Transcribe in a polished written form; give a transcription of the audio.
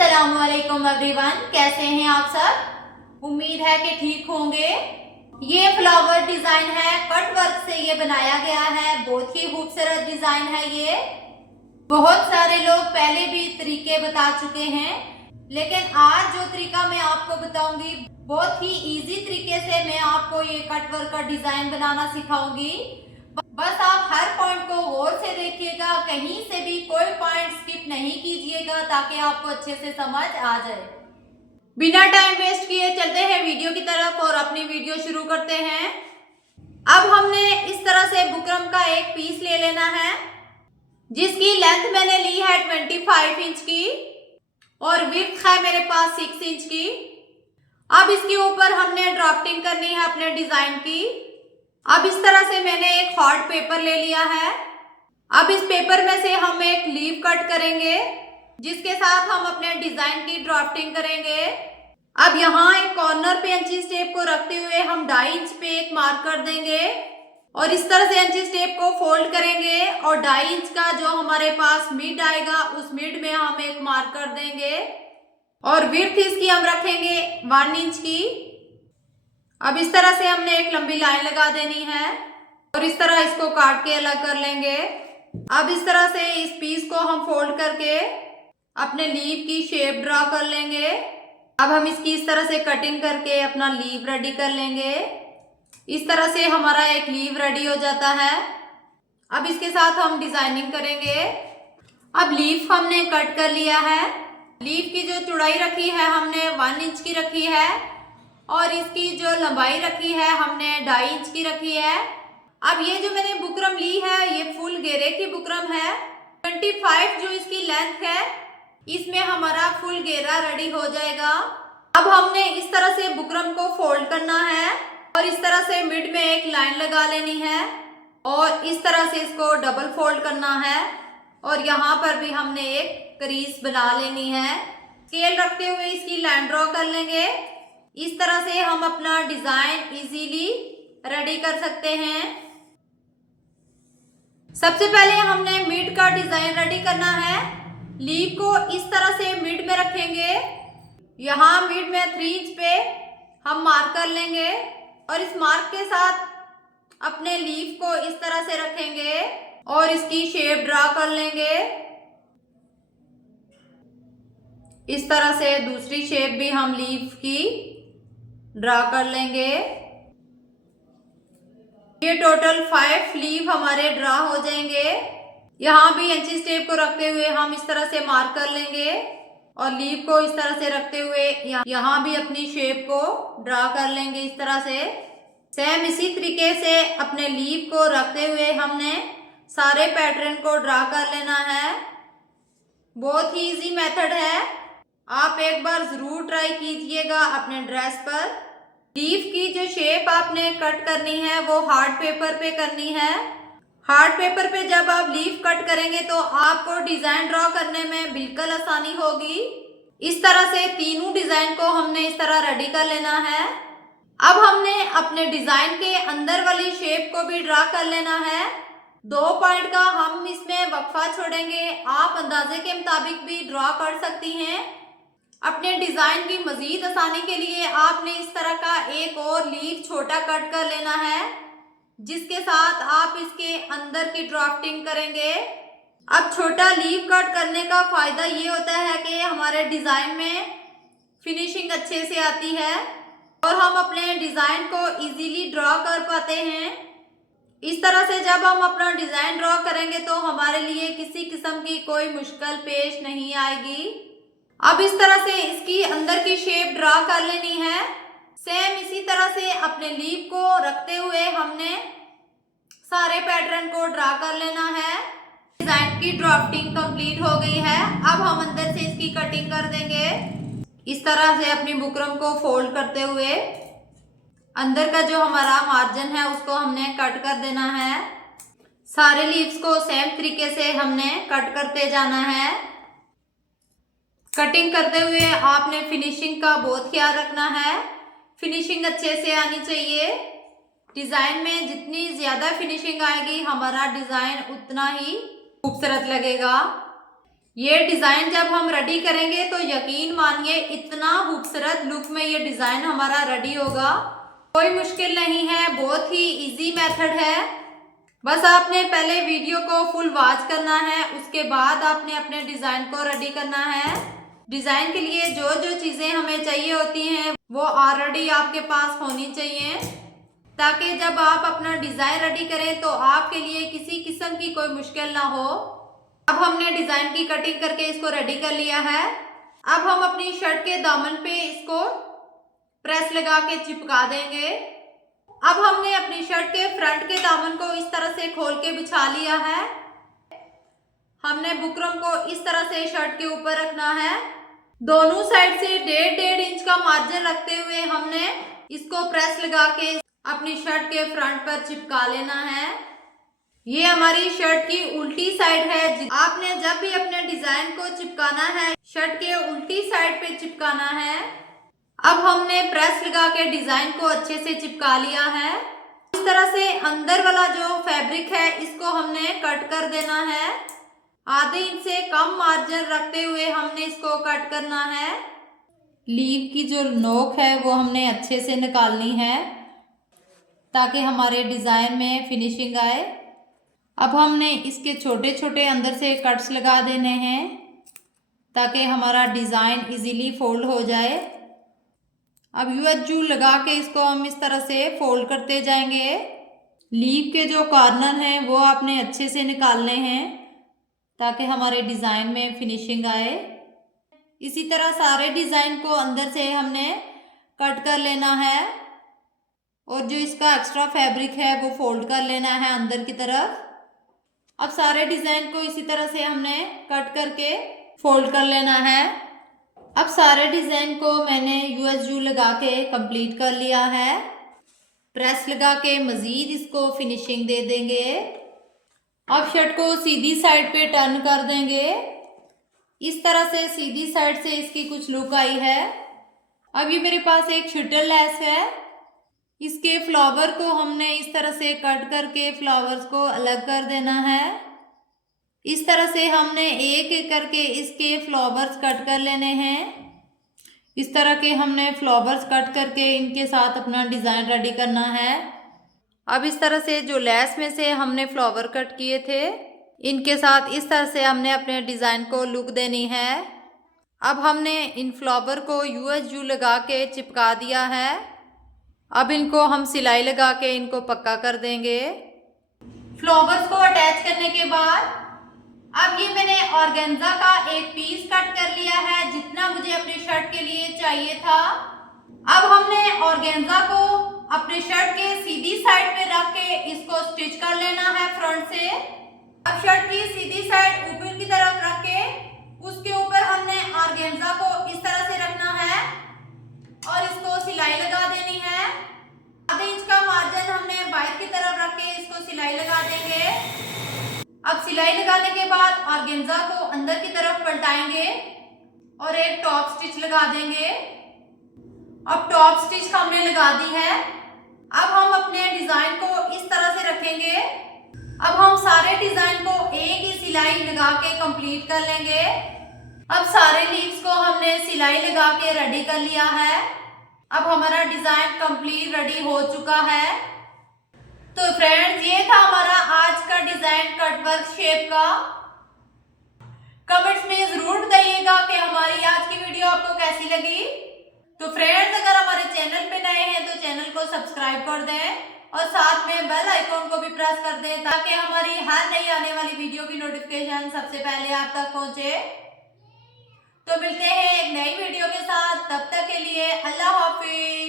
अस्सलामुअलैकुम एवरीवन, कैसे हैं आप सब। उम्मीद है कि ठीक होंगे। ये फ्लावर डिजाइन है, कट वर्क से ये बनाया गया है। बहुत ही खूबसूरत डिजाइन है ये। बहुत सारे लोग पहले भी तरीके बता चुके हैं, लेकिन आज जो तरीका मैं आपको बताऊंगी बहुत ही इजी तरीके से मैं आपको ये कट वर्क का डिजाइन बनाना सिखाऊंगी। बस आप हर पॉइंट को गौर से देखिएगा, कहीं से भी कोई पॉइंट स्किप नहीं कीजिएगा ताकि आपको अच्छे से समझ आ जाए। बिना टाइम वेस्ट किए चलते हैं वीडियो की तरफ और अपनी वीडियो शुरू करते हैं। अब हमने इस तरह से बुकरम का एक पीस ले लेना है, जिसकी लेंथ मैंने ली है 25 इंच की और विड्थ है मेरे पास 6 इंच की। अब इसके ऊपर हमने ड्राफ्टिंग करनी है अपने डिजाइन की। अब इस तरह से मैंने एक हार्ड पेपर ले लिया है। अब इस पेपर में से हम एक लीव कट करेंगे, जिसके साथ हम अपने डिजाइन की ड्राफ्टिंग करेंगे। अब यहाँ एक कॉर्नर पे इंची टेप को रखते हुए हम 2.5 इंच पे एक मार्क कर देंगे और इस तरह से इंची टेप को फोल्ड करेंगे और 2.5 इंच का जो हमारे पास मिड आएगा उस मिड में हम एक मार्क कर देंगे और विड्थ इसकी हम रखेंगे 1 इंच की। अब इस तरह से हमने एक लंबी लाइन लगा देनी है और इस तरह इसको काट के अलग कर लेंगे। अब इस तरह से इस पीस को हम फोल्ड करके अपने लीव की शेप ड्रा कर लेंगे। अब हम इसकी इस तरह से कटिंग करके अपना लीव रेडी कर लेंगे। इस तरह से हमारा एक लीव रेडी हो जाता है। अब इसके साथ हम डिजाइनिंग करेंगे। अब लीफ हमने कट कर लिया है। लीफ की जो चौड़ाई रखी है हमने 1 इंच की रखी है और इसकी जो लंबाई रखी है हमने 2.5 इंच की रखी है। अब ये जो मैंने बुकरम ली है ये फुल घेरे की बुकरम है। 25 जो इसकी लेंथ है, इसमें हमारा फुल घेरा रेडी हो जाएगा। अब हमने इस तरह से बुकरम को फोल्ड करना है और इस तरह से मिड में एक लाइन लगा लेनी है और इस तरह से इसको डबल फोल्ड करना है और यहाँ पर भी हमने एक क्रीज बना लेनी है। स्केल रखते हुए इसकी लाइन ड्रॉ कर लेंगे। इस तरह से हम अपना डिजाइन इजीली रेडी कर सकते हैं। सबसे पहले हमने मिड का डिजाइन रेडी करना है। लीव को इस तरह से मिड में रखेंगे। यहाँ मिड में 3 इंच पे हम मार्क कर लेंगे और इस मार्क के साथ अपने लीव को इस तरह से रखेंगे और इसकी शेप ड्रा कर लेंगे। इस तरह से दूसरी शेप भी हम लीव की ड्रा कर लेंगे। ये टोटल 5 लीव हमारे ड्रा हो जाएंगे। यहाँ भी इंची टेप को रखते हुए हम इस तरह से मार्क कर लेंगे और लीव को इस तरह से रखते हुए यहाँ भी अपनी शेप को ड्रा कर लेंगे। इस तरह से सेम इसी तरीके से अपने लीव को रखते हुए हमने सारे पैटर्न को ड्रा कर लेना है। बहुत ही इजी मेथड है, आप एक बार जरूर ट्राई कीजिएगा अपने ड्रेस पर। लीफ की जो शेप आपने कट करनी है वो हार्ड पेपर पे करनी है। हार्ड पेपर पे जब आप लीफ कट करेंगे तो आपको डिजाइन ड्रॉ करने में बिल्कुल आसानी होगी। इस तरह से तीनों डिजाइन को हमने इस तरह रेडी कर लेना है। अब हमने अपने डिजाइन के अंदर वाली शेप को भी ड्रा कर लेना है। 2 पॉइंट का हम इसमें वक्फा छोड़ेंगे। आप अंदाजे के मुताबिक भी ड्रॉ कर सकती हैं। अपने डिजाइन की मजीद आसानी के लिए आपने इस तरह का एक और लीफ छोटा कट कर लेना है, जिसके साथ आप इसके अंदर की ड्राफ्टिंग करेंगे। अब छोटा लीफ कट करने का फायदा ये होता है कि हमारे डिजाइन में फिनिशिंग अच्छे से आती है और हम अपने डिजाइन को इजीली ड्रॉ कर पाते हैं। इस तरह से जब हम अपना डिजाइन ड्रॉ करेंगे तो हमारे लिए किसी किस्म की कोई मुश्किल पेश नहीं आएगी। अब इस तरह से इसकी अंदर की शेप ड्रा कर लेनी है। सेम इसी तरह से अपने लीव को रखते हुए हमने सारे पैटर्न को ड्रा कर लेना है। डिजाइन की ड्राफ्टिंग कंप्लीट हो गई है। अब हम अंदर से इसकी कटिंग कर देंगे। इस तरह से अपनी बुकरम को फोल्ड करते हुए अंदर का जो हमारा मार्जिन है उसको हमने कट कर देना है। सारे लीव्स को सेम तरीके से हमने कट करते जाना है। कटिंग करते हुए आपने फिनिशिंग का बहुत ख्याल रखना है। फिनिशिंग अच्छे से आनी चाहिए। डिजाइन में जितनी ज्यादा फिनिशिंग आएगी हमारा डिजाइन उतना ही खूबसूरत लगेगा। ये डिजाइन जब हम रेडी करेंगे तो यकीन मानिए इतना खूबसूरत लुक में ये डिजाइन हमारा रेडी होगा। कोई मुश्किल नहीं है, बहुत ही इजी मेथड है। बस आपने पहले वीडियो को फुल वॉच करना है, उसके बाद आपने अपने डिजाइन को रेडी करना है। डिजाइन के लिए जो जो चीजें हमें चाहिए होती हैं वो ऑलरेडी आपके पास होनी चाहिए, ताकि जब आप अपना डिजाइन रेडी करें तो आपके लिए किसी किस्म की कोई मुश्किल ना हो। अब हमने डिजाइन की कटिंग करके इसको रेडी कर लिया है। अब हम अपनी शर्ट के दामन पे इसको प्रेस लगा के चिपका देंगे। अब हमने अपनी शर्ट के फ्रंट के दामन को इस तरह से खोल के बिछा लिया है। हमने बुकरम को इस तरह से शर्ट के ऊपर रखना है। दोनों साइड से 1.5 इंच का मार्जिन रखते हुए हमने इसको प्रेस लगा के अपनी शर्ट के फ्रंट पर चिपका लेना है। ये हमारी शर्ट की उल्टी साइड है। आपने जब भी अपने डिजाइन को चिपकाना है शर्ट के उल्टी साइड पे चिपकाना है। अब हमने प्रेस लगा के डिजाइन को अच्छे से चिपका लिया है। इस तरह से अंदर वाला जो फैब्रिक है इसको हमने कट कर देना है। आधे इंच से कम मार्जिन रखते हुए हमने इसको कट करना है। लीव की जो नोक है वो हमने अच्छे से निकालनी है ताकि हमारे डिजाइन में फिनिशिंग आए। अब हमने इसके छोटे छोटे अंदर से कट्स लगा देने हैं ताकि हमारा डिजाइन इजीली फोल्ड हो जाए। अब यूएस जू लगा के इसको हम इस तरह से फोल्ड करते जाएंगे। लीव के जो कॉर्नर हैं वो आपने अच्छे से निकालने हैं ताकि हमारे डिजाइन में फिनिशिंग आए। इसी तरह सारे डिजाइन को अंदर से हमने कट कर लेना है और जो इसका एक्स्ट्रा फैब्रिक है वो फोल्ड कर लेना है अंदर की तरफ। अब सारे डिजाइन को इसी तरह से हमने कट करके फोल्ड कर लेना है। अब सारे डिजाइन को मैंने यूएस जू लगा के कंप्लीट कर लिया है। प्रेस लगा के मजीद इसको फिनिशिंग दे देंगे। अब शर्ट को सीधी साइड पे टर्न कर देंगे। इस तरह से सीधी साइड से इसकी कुछ लुक आई है। अब ये मेरे पास एक शटल लेस है। इसके फ्लावर को हमने इस तरह से कट करके फ्लावर्स को अलग कर देना है। इस तरह से हमने एक एक करके इसके फ्लावर्स कट कर लेने हैं। इस तरह के हमने फ्लावर्स कट करके इनके साथ अपना डिज़ाइन रेडी करना है। अब इस तरह से जो लेस में से हमने फ्लावर कट किए थे इनके साथ इस तरह से हमने अपने डिज़ाइन को लुक देनी है। अब हमने इन फ्लावर को यूएस जू लगा के चिपका दिया है। अब इनको हम सिलाई लगा के इनको पक्का कर देंगे। फ्लावर्स को अटैच करने के बाद अब ये मैंने ऑर्गेन्जा का एक पीस कट कर लिया है जितना मुझे अपनी शर्ट के लिए चाहिए था। अब हमने ऑर्गेन्जा को अपने शर्ट के सीधी साइड पे रख के इसको स्टिच कर लेना है फ्रंट से। अब शर्ट की सीधी साइड ऊपर की तरफ रख के उसके ऊपर हमने ऑर्गेन्जा को इस तरह से रखना है और इसको सिलाई लगा देनी है। आधे इंच का मार्जिन हमने बाहर की तरफ रख के इसको सिलाई लगा देंगे। अब सिलाई लगाने के बाद ऑर्गेन्जा को अंदर की तरफ पलटाएंगे और एक टॉप स्टिच लगा देंगे। अब टॉप स्टिच हमने लगा दी है। अब हम अपने डिजाइन को इस तरह से रखेंगे। अब हम सारे डिजाइन को एक ही सिलाई लगा के कंप्लीट कर लेंगे। अब सारे लीव्स को हमने सिलाई लगा के रेडी कर लिया है। अब हमारा डिजाइन कंप्लीट रेडी हो चुका है। तो फ्रेंड्स ये था हमारा आज का डिजाइन कट वर्क शेप का। कमेंट्स में जरूर बताइएगा कि हमारी आज की वीडियो आपको कैसी लगी। तो फ्रेंड्स अगर हमारे चैनल पे नए हैं तो चैनल को सब्सक्राइब कर दें और साथ में बेल आइकॉन को भी प्रेस कर दें ताकि हमारी हर नई आने वाली वीडियो की नोटिफिकेशन सबसे पहले आप तक पहुंचे। तो मिलते हैं एक नई वीडियो के साथ, तब तक के लिए अल्लाह हाफिज।